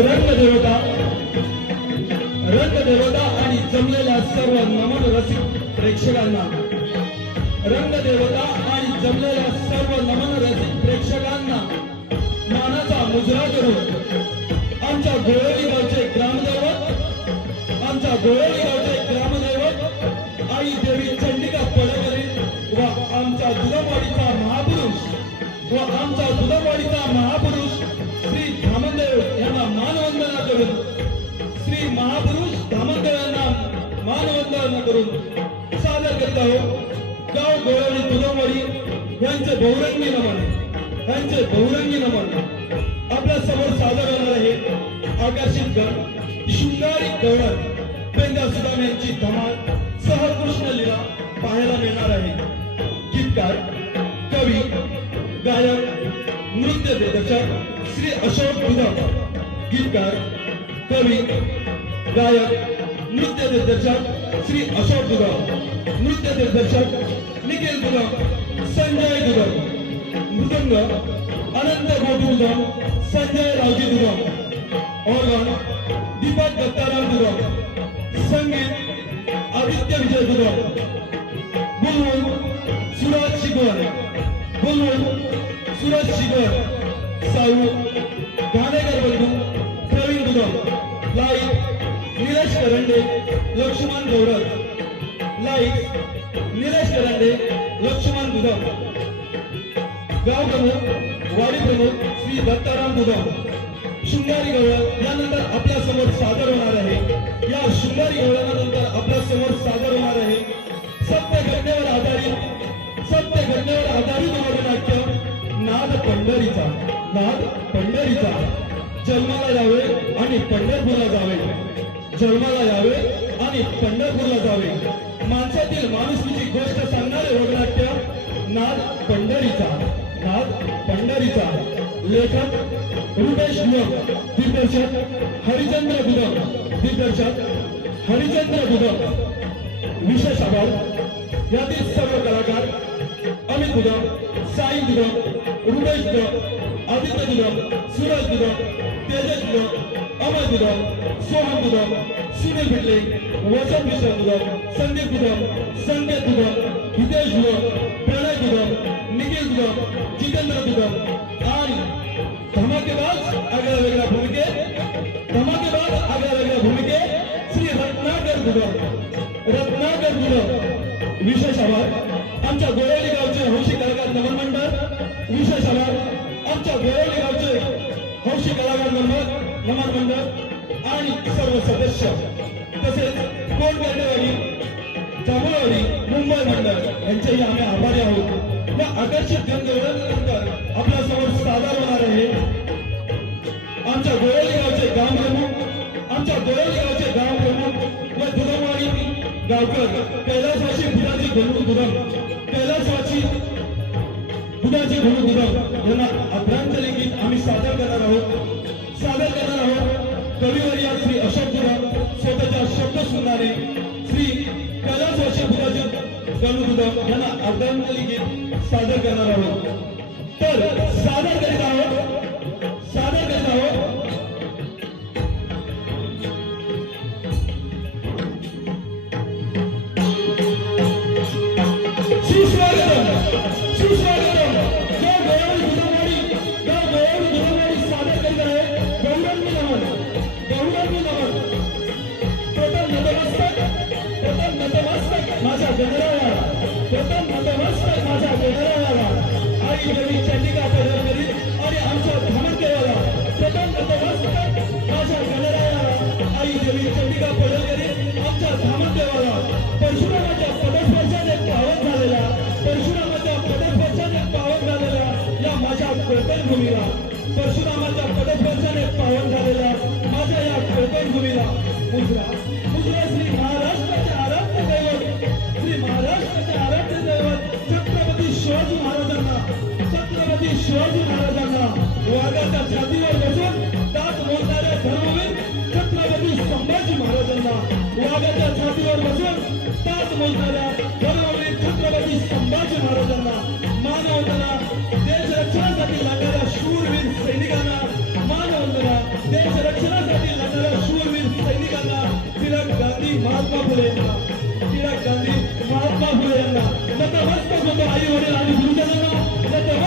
रंगदेवता रंगदेवता आणि जमलेल्या सर्व नमन रसिक प्रेक्षकांना. रंगदेवता आणि जमलेल्या सर्व नमन रसिक प्रेक्षकांना मानाचा मुजरा करून आमच्या गोळवली गावचे ग्रामदैवत आमच्या गोळवली गावचे बहुरंगी नमन त्यांचे बहुरंगी नमन आपल्यासमोर सादर होणार आहे आकर्षित गण शृंगारी गवळण पेंदा सुदाम यांची धमाल सहकृष्ण लीला पाहायला मिळणार आहे. गीतकार कवी गायक नृत्य दिग्दर्शक श्री अशोक गुदम गीतकार कवी गायक नृत्य दिग्दर्शक श्री अशोक गुदम नृत्य दिग्दर्शक निखिल गुदम ಸಂಜಯಗುರು ಮೃದಂಗ ಅನಂತ ಗೋವಿಂದ ಸಂಜಯ ರಾಜಗುರು ಆರ್ಗನ್ ದೀಪಕ್ ದತ್ತಾರಾಮ್ ಗುರು ಸಂಗೀತ ಆದಿತ್ಯ ವಿಜಯ್ ಗುರು ಬುಲ್ಬುಲ್ ಸುರಾಜ್ ಶಿಗೋರ್ ಬುಲ್ಬುಲ್ ಸುರಾಜ್ ಶಿಗೋರ್ ಸಾವು ಗಾನೆಗಾರರು ಪ್ರವೀಣ್ ಗುರು ಲೈಫ್ ನೀಲೇಶ್ ಕರಂಡೆ ಲಕ್ಷ್ಮಣ್ ಗೌರವ್ ಲೈಫ್ ನೀಲೇಶ್ ಕರಂಡೆ लक्ष्मण गुदम गाव प्रमुख वाडी प्रमुख श्री दत्ताराम गुदम शृंगारी गवळण यानंतर आपल्यासमोर सादर होणार आहे. या शृंगारी गवळणानंतर आपल्यासमोर सादर होणार आहे. सत्य घटनेवर आधारित सत्य घटनेवर आधारित नाट्य नाद पंढरीचा नाद पंढरीचा. जन्माला यावे आणि पंढरपूरला जावे. जन्माला यावे आणि पंढरपूरला जावे. माणसातील माणुसकीची गोष्ट सांगणारे रोगनाट्य नाद पंढरीचा नाद पंढरीचा लेखक रुपेश गुदम दिग्दर्शक हरिचंद्र गुदम दिग्दर्शक हरिचंद्र गुदम विशेष आभार यातील सर्व कलाकार अमित गुदम साई गुदम रुपेश गुदम आदित्य गुदम सूरज गुदम तेजस गुदम अमर गुदम सोहम गुदम सुनील भिटले वसंत विश्व गुदम संदीप गुदम संकेत गुदम हितेश गुदम प्रणय गुदम निखिल गुदम जितेंद्र गुदम आणि धमाकेबाज आगळ्या वेगळ्या भूमिके धमाकेबाज आगळ्या वेगळ्या भूमिके श्री रत्नाकर गुदम रत्नाकर गुदम विशेष आभार. आमच्या गोळवली गावचे हौशी कलाकार नमन विशेष आभार. आमच्या गोळवली गावचे हौशी कलाकार नमन मंडळ आणि सर्व सदस्य तसेच कोटगंडेवाडी जांभूळवाडी मुंबई मंडळ. यांचेही आम्ही आभारी आहोत. या आकर्षित जनगणनेनंतर आपल्यासमोर सादर होणार आहे. आमच्या गोळवली गावचे गाव प्रमुख आमच्या गोळवली गावचे गाव प्रमुख व दुधमवाडी गावकर कैलासवासी बुधाजी घोलू दुधम. कैलासवाची बुधाजी घोलू दुधम यांना शिवाजी महाराजांना वाघाच्या छातीवर बसून दात मोडणाऱ्या धर्मवीर छत्रपती संभाजी महाराजांना वाघाच्या छातीवर बसून दात मोडणाऱ्या धर्मवीर छत्रपती संभाजी महाराजांना मानवंदना देश रक्षणासाठी लागणाऱ्या शूरवीर सैनिकांना मानवंदना देश सैनिकांना टिळक गांधी महात्मा फुले यांना टिळक गांधी महात्मा फुले यांना नतमस्तक होतो आई वडील आणि गुरुजनांना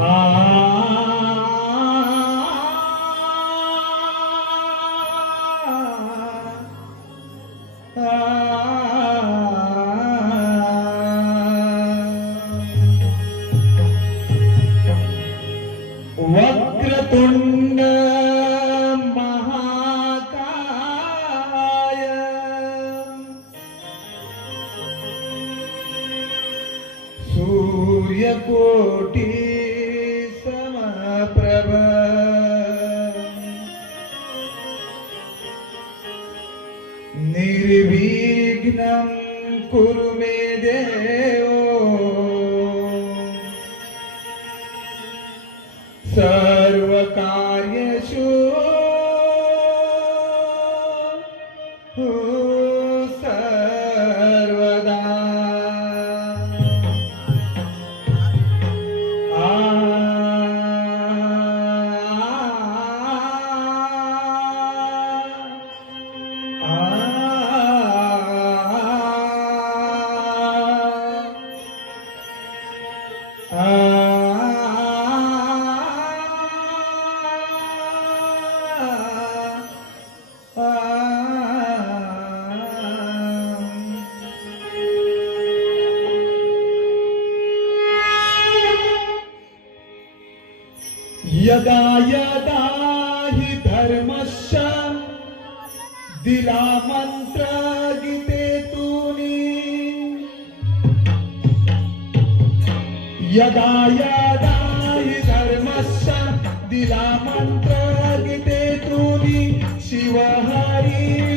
Ah. Oh. यदा यदा हि धर्मस्य दिला मन्त्र तूनि शिवहरी।